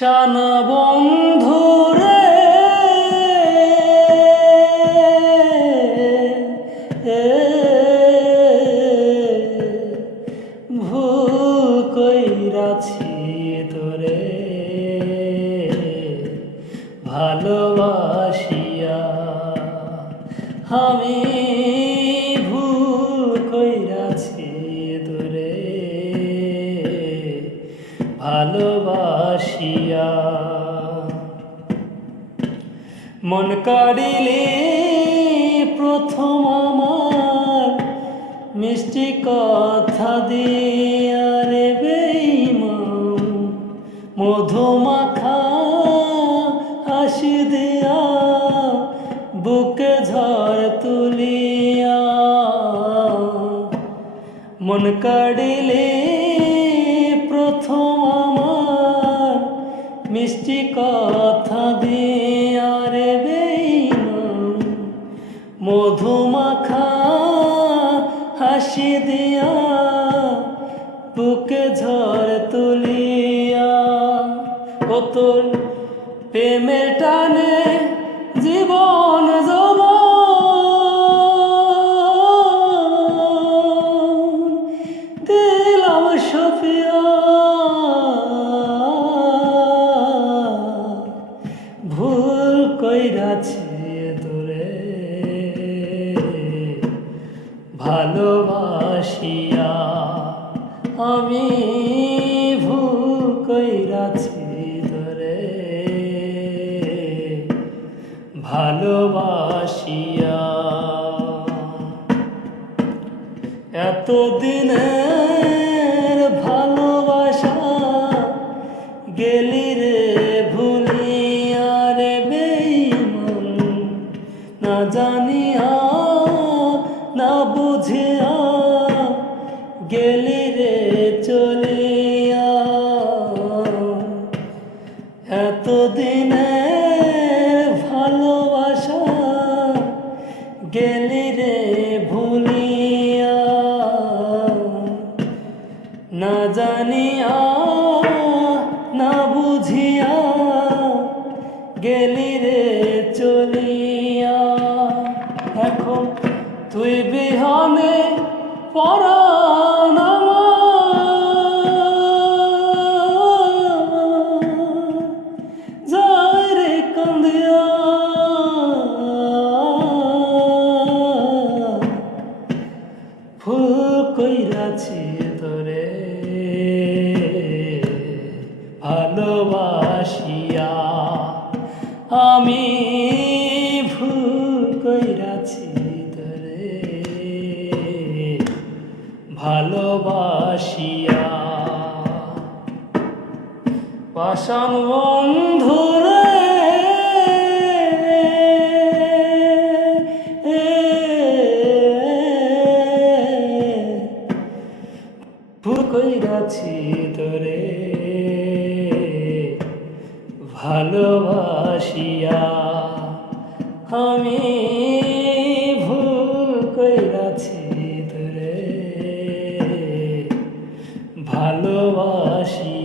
শান বন্ধু রে ভুল কইরাছি তোরে ভালোবাসিয়া আমি ভালোবাসিয়া। মন কাড়িলে প্রথম আমার মিষ্টি কথা দিয়া রে বেইমান, মধুমাখা হাসি দিয়া বুকে ঝড় তুলিয়া। মন কাড়িলে কথা দিয়া রে বেইমান মধুমাখা হাসি দিয়া বুকে ঝড় তুলিয়া ও তোর প্রেমের টানে ভুল কইরাছে তোরে ভালোবাসিয়া আমি ভুল কইরাছি তোরে ভালোবাসিয়া এতদিনের ভালোবাসা গেলি রে ভুলিয়া বুঝিয়া গেলি রে চলিয়া। এতদিনের ভালোবাসা গেলি রে ভুলিয়া। না জানিয়া, না বুঝিয়া গেলি রে চলিয়া। এখন তুই বিহনে পরাণ আমার। যায় রে কান্দিয়া। ফুল কইরাছি ভালোবাসিয়া। আমি ভুল কইরাছি ভালোবাসিয়া। পাষাণ বন্ধুরে কইরাছি তোরে ভালোবাসিয়া। ভালোবাসি